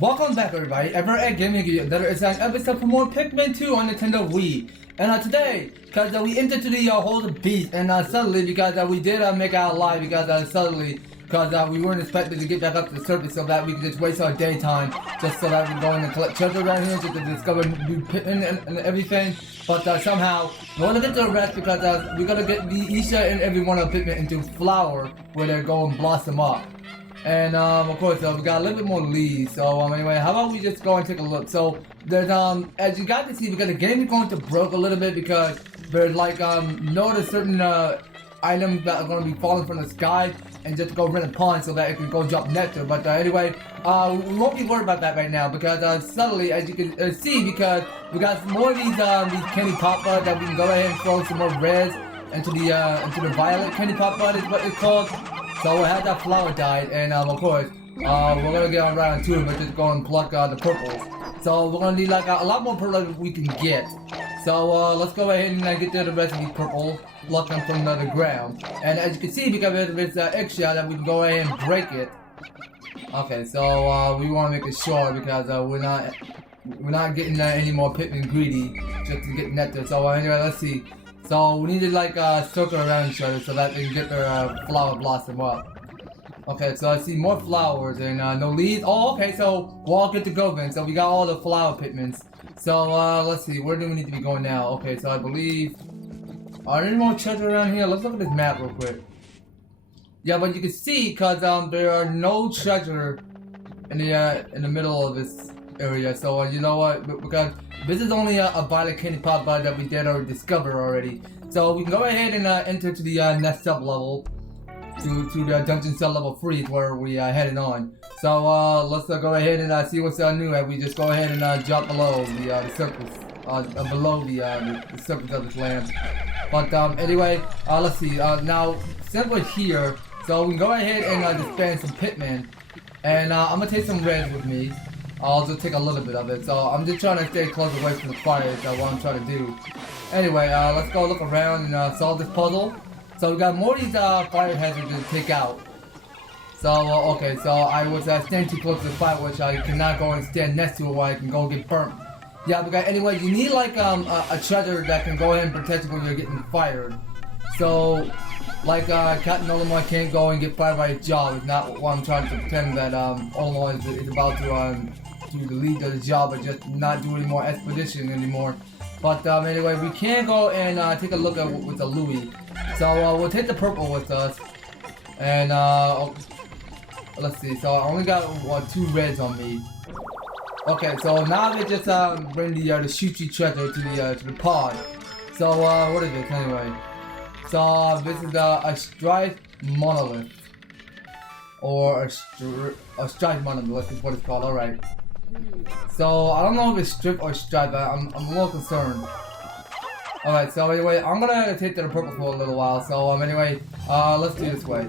Welcome back everybody, Ever Gaming here. There is an episode for more Pikmin 2 on Nintendo Wii. And today, because we entered to the whole beast, and suddenly, because we did make our live, because suddenly, because we weren't expected to get back up to the surface so that we could just waste our daytime, just so that we can go in and collect treasure around here, just to discover new Pikmin and everything. But somehow, we want to get to the rest because we're going to get each and every one of the Pikmin into flower, where they're going to blossom up. And of course we got a little bit more leaves, so anyway, how about we just go and take a look. So there's as you got to see, because the game is going to broke a little bit because there's like notice certain items that are going to be falling from the sky and just go rent a pond so that it can go drop nectar. But anyway, we won't be worried about that right now because suddenly, as you can see, because we got more of these candy pop buds that we can go ahead and throw some more reds into the violet candy pop bud is what it's called. So we'll have that flower dyed, and of course, we're gonna get on round 2 and we're just going to pluck the purples. So we're gonna need like a lot more purple than we can get. So let's go ahead and get to the rest of these purple, pluck them from the ground. And as you can see, because there's an eggshell that we can go ahead and break it. Okay, so we want to make it short because we're not getting any more Pikmin greedy just to get nectar. So anyway, let's see. So we need to like circle around each other so that they can get their flower blossom up. Okay, so I see more flowers and no leaves. Oh, okay, so we're all good to go then. So we got all the flower Pikmins. So let's see, where do we need to be going now? Okay, so I believe, are there any more treasure around here? Let's look at this map real quick. Yeah, but you can see because there are no treasure in the middle of this area. So you know what? Because this is only a violet candy pop bud that we did already discover already. So we can go ahead and enter to the next sub level, to the dungeon sub level 3 where we headed on. So let's go ahead and see what's new. And we just go ahead and drop below the surface, below the surface of this land. But anyway, let's see. Now since we're here, so we can go ahead and disband some Pikmin. And I'm gonna take some reds with me. I'll just take a little bit of it, so I'm just trying to stay close away from the fire. Is what I'm trying to do. Anyway, let's go look around and solve this puzzle. So we got more of these fire hazards to take out. So okay, so I was standing too close to the fire, which I cannot go and stand next to it while I can go get burnt. Yeah, because anyway, you need like a treasure that can go ahead and protect you when you're getting fired. So like Captain Olimar can't go and get fired by his job. It's not what I'm trying to pretend that Olimar is about to lead the job, but just not do any more expedition anymore. But anyway, we can go and take a look at with the Louis. So we'll take the purple with us, and let's see. So I only got 2 reds on me. Okay, so now they just bring the shooty treasure to the pod. So what is this anyway? So this is a Strife Monolith, or a Strife Monolith is what it's called. All right. So I don't know if it's strip or stripe, but I'm a little concerned. Alright, so anyway, I'm gonna take to the purple for a little while. So anyway, let's do it this way.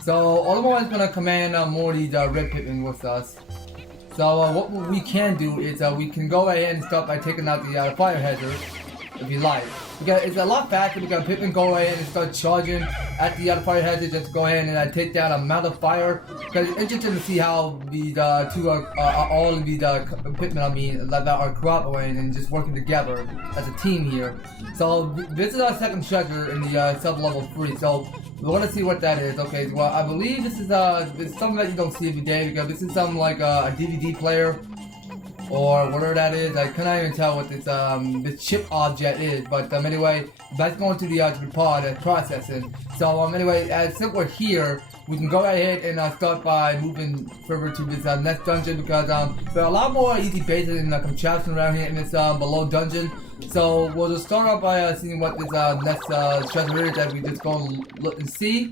So Olimar is gonna command more of these red Pikmin with us. So what we can do is we can go ahead and start by taking out the fire hazard, if you like. Because it's a lot faster because Pikmin go ahead and start charging at the fire hazard. Just go ahead and take down a amount of fire. Because it's interesting to see how these two are all of these Pikmin, that are cooperating and just working together as a team here. So this is our second treasure in the sub level 3. So we want to see what that is. Okay, well I believe this is something that you don't see every day because this is something like a DVD player, or whatever that is. I cannot even tell what this chip object is, but anyway, that's going to the pod and processing. So anyway, since we're here, we can go ahead and start by moving further to this next dungeon because there are a lot more easy bases and contraptions around here in this below dungeon. So we'll just start off by seeing what this next treasure is that we just go and look and see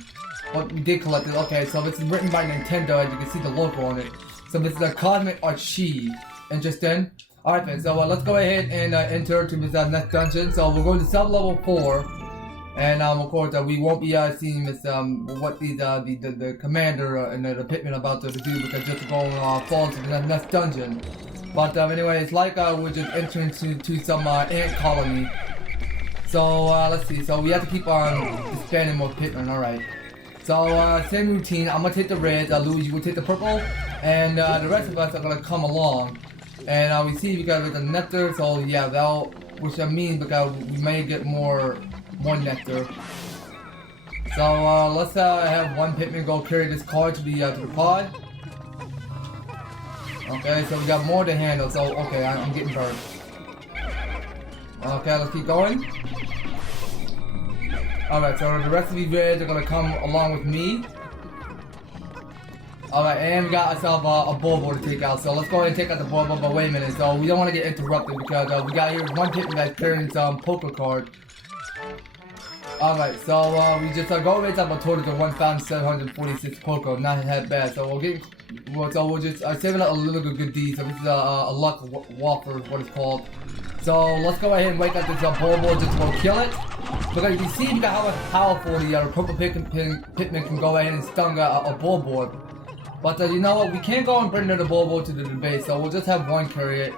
what we did collect it. Okay, so this is written by Nintendo, as you can see the logo on it. So this is a Cosmic Archive. Interesting. Alright then, so let's go ahead and enter to this next dungeon. So we're going to sub level 4. And of course we won't be seeing this what the commander and the Pikmin about to do because just to go fall into the next dungeon. But anyway, it's like we're just entering to some ant colony. So let's see, so we have to keep on expanding more Pikmin, alright. So same routine. I'm gonna take the red. Louis, you will take the purple, and the rest of us are gonna come along. And we see because with the nectar, so yeah, which means because we may get more nectar. So let's have one Pikmin go carry this card to the pod. Okay, so we got more to handle. So okay, I'm getting burned. Okay, let's keep going. Alright, so the rest of these reds are gonna come along with me. Alright, and we got ourselves a Bulblax to take out. So let's go ahead and take out the Bulblax, but wait a minute. So we don't want to get interrupted because we got here one Pikmin that's carrying some poker card. Alright, so we just go raise up a total of 1,746 poker. Not that bad. So we'll just saving up a little good deed. So this is a luck wafer, what it's called. So let's go ahead and wake up this Bulblax just to go kill it. Because you can see how much powerful the purple Pikmin can go ahead and stun a Bulblax. But you know what, we can't go and bring the Bulblax to the base, so we'll just have one carry it.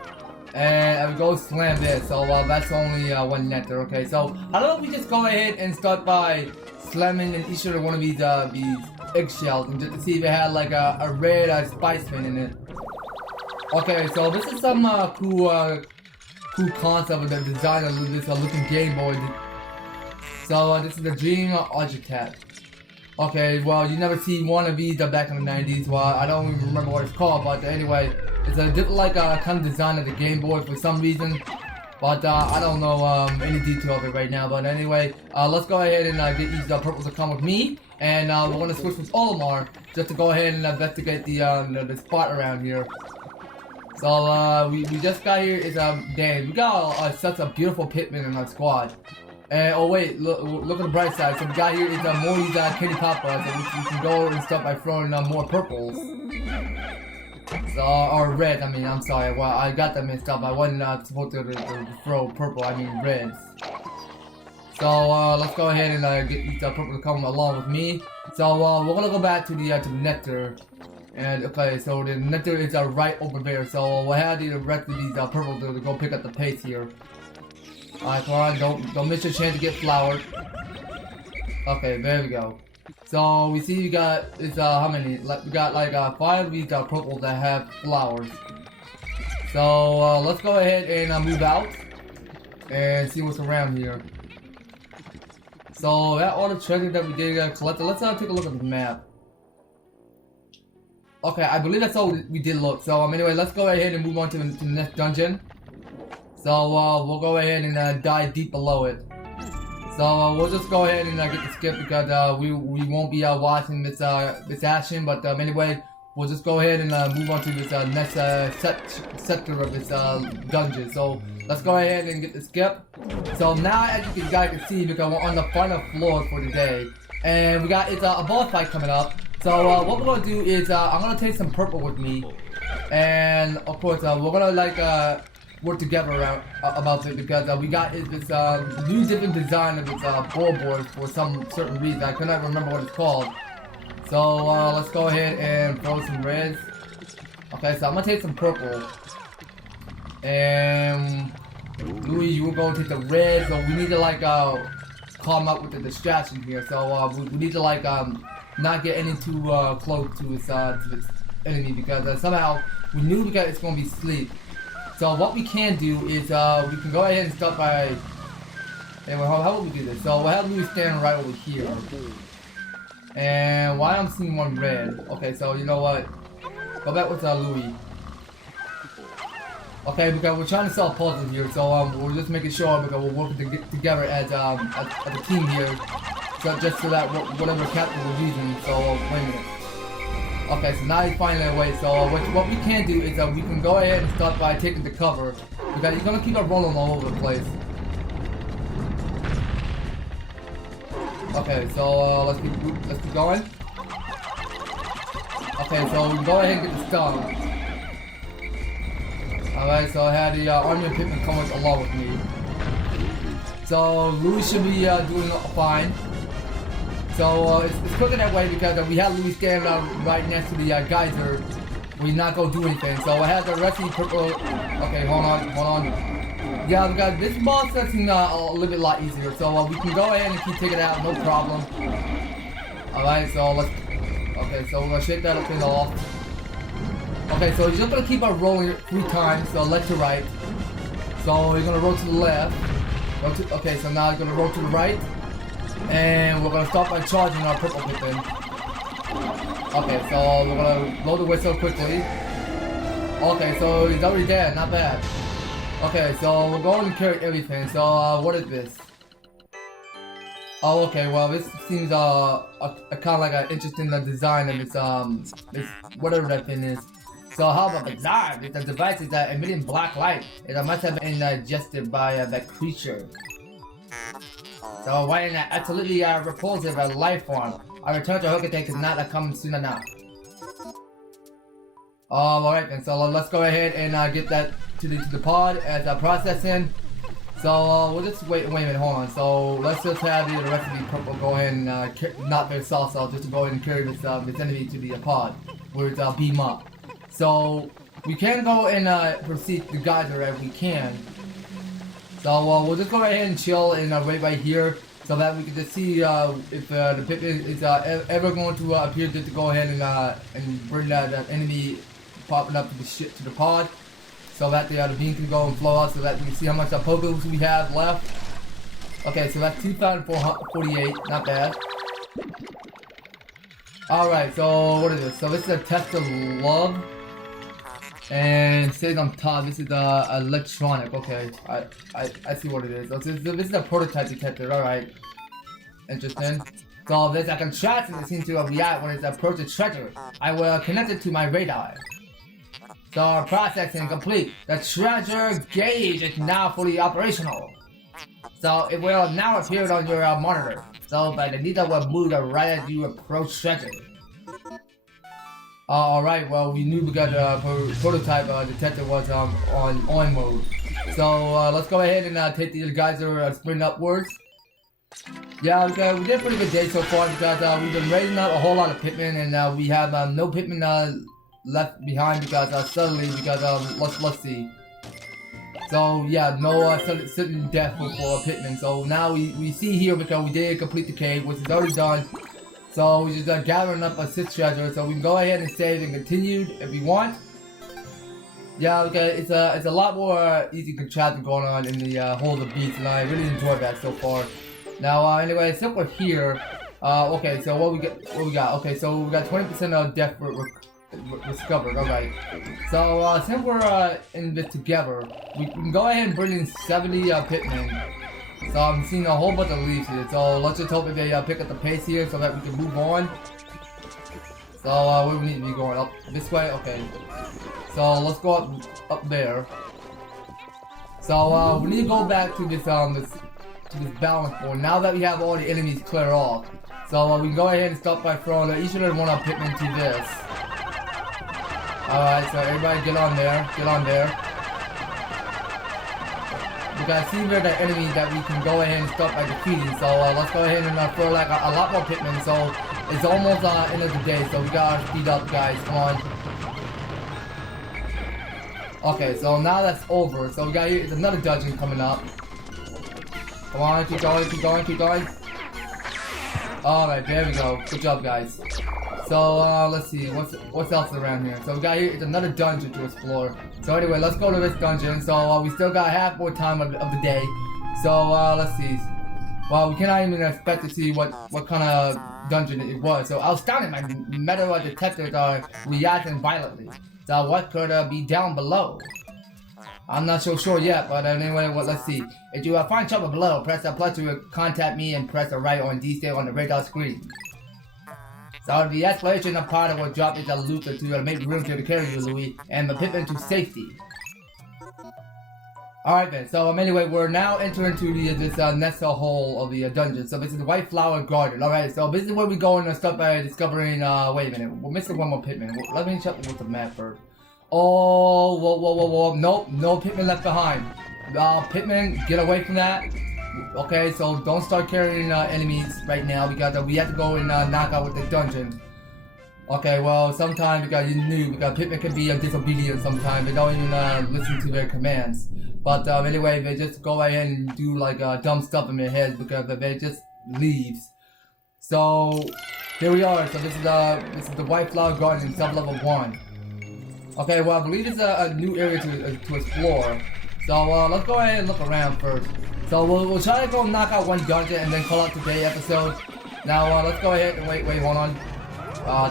And we go slam this, so that's only one nectar, okay? So I don't know if we just go ahead and start by slamming in each of one of these eggshells and just to see if it had like a red spiceman in it. Okay, so this is some cool concept of the design of this looking Game Boy. So this is the Dream Architect. Okay, well you never see one of these back in the 90s. Well, I don't even remember what it's called, but anyway, it's a different like kind of design of the Game Boy for some reason. But I don't know any detail of it right now. But anyway, let's go ahead and get these purples to come with me, and we're gonna switch with Olimar just to go ahead and investigate the spot around here. So we just got here is dang, we got such a beautiful Pikmin in our squad. And oh wait, look at the bright side. So we got here is more of these candy poppers, so we can go and stuff by throwing more purples. So or red. I mean, I'm sorry. Well, I got them mixed up. I wasn't supposed to throw purple. I mean reds. So let's go ahead and get these purple to come along with me. So we're gonna go back to the nectar. And okay, so the nectar is right over there. So we'll have the rest of these purple to go pick up the pace here. Alright, come on, don't miss your chance to get flowered. Okay, there we go. So we see we got how many? Like we got like 5 of these purples that have flowers. So let's go ahead and move out and see what's around here. So that all the treasure that we did collect. Let's take a look at the map. Okay, I believe that's all we did look. So anyway, let's go ahead and move on to the next dungeon. So we'll go ahead and dive deep below it. So we'll just go ahead and get the skip because we won't be watching this action. But anyway, we'll just go ahead and move on to this next sector of this dungeon. So let's go ahead and get the skip. So now, as you guys can see, because we're on the final floor for the day, and we got a boss fight coming up. So what we're gonna do is I'm gonna take some purple with me, and of course we're gonna like work together about it because we got this new different design of this Bulblax for some certain reason. I cannot remember what it's called. So let's go ahead and throw some reds. Okay, so I'm gonna take some purple, and Louis, you will go take the red. So we need to like calm up with the distraction here. So we need to like not get any too close to this enemy because somehow we knew because it's gonna be sleep. So what we can do is we can go ahead and start by. Anyway, how would we do this? So we'll have Louis standing right over here. And why I'm seeing one red? Okay, so you know what? Go back with Louis. Okay, because we're trying to solve puzzles here, so we're just making sure because we're working together as a team here. So just so that whatever captain we're using. So wait a minute. Okay, so now he's finding a way. So what we can do is we can go ahead and start by taking the cover because he's gonna keep us rolling all over the place. Okay, so let's keep going. Okay, so we can go ahead and get the stun. Alright, so I had the army of Pikmin come along with me. So Louis should be doing fine. So it's quicker that way because we have Louis standing right next to the geyser. We're not gonna do anything. So I have the rest of the purple. Okay, hold on. Yeah, because this boss seems a little bit easier. So we can go ahead and keep taking it out, no problem. Alright, so let's... Okay, so we're gonna shake that thing off. Okay, so you're just gonna keep on rolling it 3 times, so left to right. So you're gonna roll to the left. Okay, so now you're gonna roll to the right. And we're gonna start by charging our purple Pikmin. Okay, so we're gonna load the whistle quickly. Okay, so he's already dead, not bad. Okay, so we're going to carry everything. So what is this? Oh, okay. Well, this seems kind of like an interesting design of this whatever that thing is. So how about the design? It's a device is emitting black light. It must have been ingested by that creature. So why an absolutely repulsive life form? Our return to Hookatake is not coming soon enough. Alright then, so let's go ahead and get that to the pod as processing. So we'll just wait a minute, hold on. So let's just have the rest of the purple go ahead and knock their sauce out just to go ahead and carry this enemy to the pod where it's beam up. So we can go and proceed the geyser as we can. So we'll just go ahead and chill and wait right here so that we can just see if the Pikmin is ever going to appear just to go ahead and bring that enemy popping up to the pod, so that the beam can go and flow out, so that we can see how much Pokos we have left. Okay, so that's 2,448, not bad. Alright, so what is this? So this is a test of love. And it says on top, this is electronic. Okay, I see what it is. So this is a prototype detector, alright. Interesting. So there's a contrast that seems to react when it approaches treasure. I will connect it to my radar. So processing complete. The treasure gauge is now fully operational. So it will now appear on your monitor. So but the needle will move right as you approach treasure. Alright, well we knew because the prototype detector was on mode. So let's go ahead and take the geyser sprint upwards. Yeah, we did a pretty good day so far because we've been raising up a whole lot of Pikmin, and we have no Pikmin left behind because suddenly let's see. So yeah, no sudden death for Pikmin. So now we see here because we did complete the cave, which is already done. So we're just gathering up a 6 treasure, so we can go ahead and save and continue if we want. Yeah, okay, it's a lot more easy contraption going on in the Hole of the Beast, and I really enjoyed that so far. Now anyway, since we're here, okay, so what we got? Okay, so we got 20% of death discovered. Alright. So since we're in this together, we can go ahead and bring in 70 Pikmin. So I'm seeing a whole bunch of leaves here. So let's just hope that they pick up the pace here so that we can move on. So where we need to be going? Up this way? Okay. So let's go up there. So we need to go back to this this balance board now that we have all the enemies clear off. So we can go ahead and start by throwing each and every one of Pikmin to this. Alright, so everybody get on there. Get on there. We got see where the enemy that we can go ahead and start by defeating. So let's go ahead and throw like a lot more Pikmin. So it's almost end of the day. So we gotta speed up, guys. Come on. Okay, so now that's over. So we got here is another dungeon coming up. Come on, keep going, keep going, keep going. Alright, there we go. Good job, guys. So let's see, what's else around here? So we got here is another dungeon to explore. So anyway, let's go to this dungeon. So we still got half more time of the day. So let's see. Well, we cannot even expect to see what kind of dungeon it was. So outstanding, my metal detectors are reacting violently. So what could be down below? I'm not so sure yet, but anyway, let's see. If you find trouble below, press the plus to contact me and press the right on D-State on the radar screen. So the exploration of part will drop into looter to make room to carry you, Louis, and the Pikmin to safety. Alright then, so anyway, we're now entering into this next hole of the dungeon. So this is the White Flower Garden. Alright, so this is where we go and start by discovering, wait a minute, we're missing one more Pikmin. Let me check with the map first. Oh, whoa, nope, no Pikmin left behind. Pikmin, get away from that. Okay, so don't start carrying enemies right now because we have to go and knock out with the dungeon. Okay, well, sometimes because you knew because Pikmin can be disobedient sometimes. They don't even listen to their commands. But anyway, they just go ahead and do like dumb stuff in their heads because they just leaves. So here we are. So this is the White Flower Garden in sub-level 1. Okay, well I believe it's a new area to explore. So let's go ahead and look around first. So we'll try to go knock out one dungeon and then call out today's episode. Now let's go ahead and wait, hold on.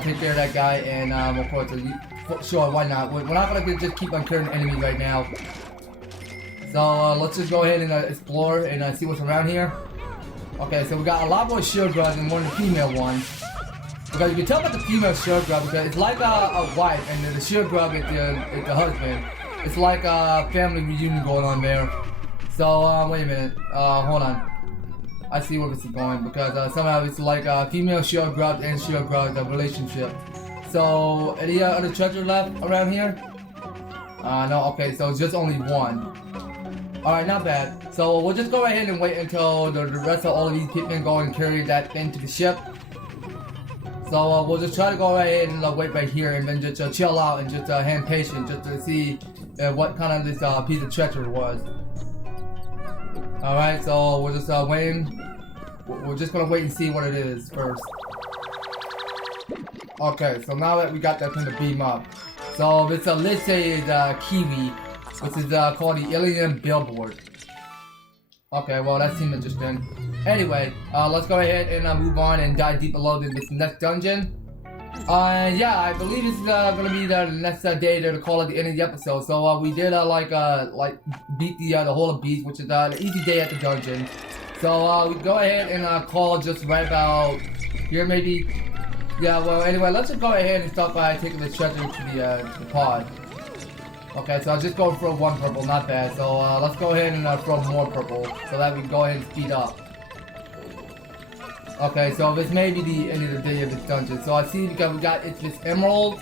Take care of that guy and of course, sure, why not? We're not gonna just keep on killing enemies right now. So let's just go ahead and explore and see what's around here. Okay, so we got a lot more shield grubs than one of the female ones. Because you can tell about the female shield grub because it's like a wife and then the shield grub is the husband. It's like a family reunion going on there. So wait a minute, hold on. I see where this is going because somehow it's like a female shield grub and shield grub relationship. So any other treasure left around here? No, okay, so just only one. Alright, not bad. So we'll just go ahead and wait until the rest of all of these Pikmin go and carry that thing to the ship. So we'll just try to go ahead and wait right here and then just chill out and just hand patient just to see what kind of this piece of treasure was. Alright, so we're just waiting. We're just gonna wait and see what it is first. Okay, so now that we got that thing to beam up. So this let's say is Kiwi, which is called the Alien Billboard. Okay, well that seemed interesting. Anyway, let's go ahead and move on and dive deep below this next dungeon. Yeah, I believe this is gonna be the next day to call it the end of the episode. So we did like beat the whole of beast, which is the easy day at the dungeon. So we go ahead and call just right about here maybe. Yeah, well anyway, let's just go ahead and start by taking the treasure to the pod. Okay, so I'll just go for one purple, not bad. So let's go ahead and throw more purple so that we can go ahead and speed up. Okay, so this may be the end of the day of this dungeon. So I see because we got this emerald,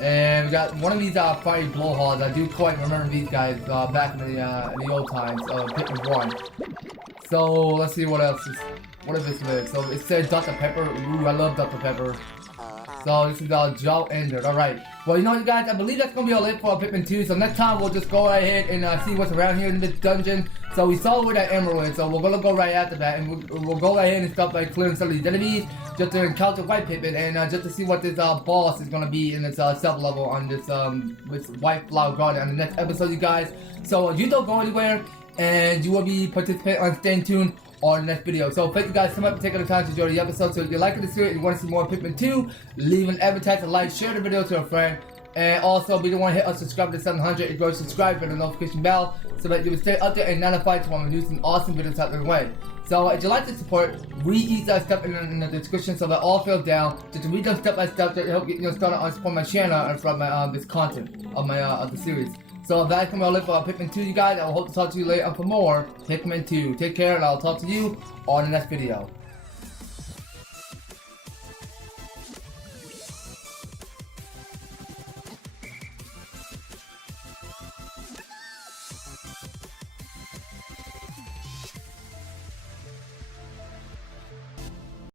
and we got one of these fiery blowholes. I do quite remember these guys back in the old times of Pikmin 1. So let's see what else is. What is this with? So it says Dr. Pepper. Ooh, I love Dr. Pepper. So this is jaw ended. Alright. Well, you know what, guys, I believe that's gonna be all it for Pikmin 2. So next time we'll just go ahead and see what's around here in this dungeon. So we saw where that emerald is, so we're gonna go right after that, and we'll go ahead and start by clearing some of these enemies just to encounter White Pikmin and just to see what this boss is gonna be in this sub level on this White Flower Garden on the next episode, you guys. So you don't go anywhere, and you will be participating on staying tuned on the next video. So thank you guys so much for taking the time to enjoy the episode. So if you're liking this series and you want to see more Pikmin 2, leave an advertisement, like, share the video to a friend, and also be the one to hit us subscribe to 700 and go subscribe for the notification bell so that you will stay up there and notified when we do some awesome videos out the way. So if you like the support, read each stuff in the description so that all fell down. Just read them step by step to help get started on support my channel and from my this content of my of the series. So that's gonna be all it for Pikmin 2, you guys. I will hope to talk to you later for more Pikmin 2. Take care, and I'll talk to you on the next video.